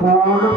Hold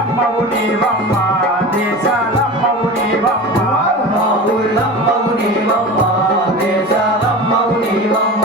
ఊళ్ళమ్మవు నీవమ్మ దేశాలమ్మవు నీవమ్మ